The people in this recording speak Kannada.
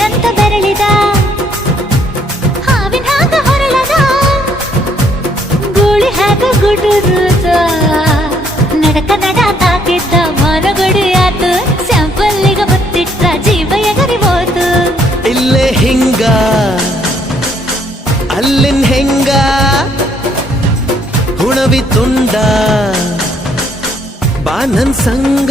ಏನಂತ ಬೆರಳಿದ. ಹಾವಿನ ಹಾಗ ಹೊರಳದ. ಗೂಳಿ ಹಾಗ ಗುಡುರುದ. ನಡಕ ನಡ ತಾಕಿದ್ದ ಆತು. ಸ್ಯಾಂಪಲ್ಲಿಗ ಬತ್ತಿಟ್ಟ ಜೀವ ಎಗರಿ ಹೋತು. ಇಲ್ಲೇ ಹಿಂಗ, ಅಲ್ಲಿನ್ ಹೆಂಗ? ಹುಣವಿ ತುಂಡ, ಬಾನನ್ ಸಂಗ?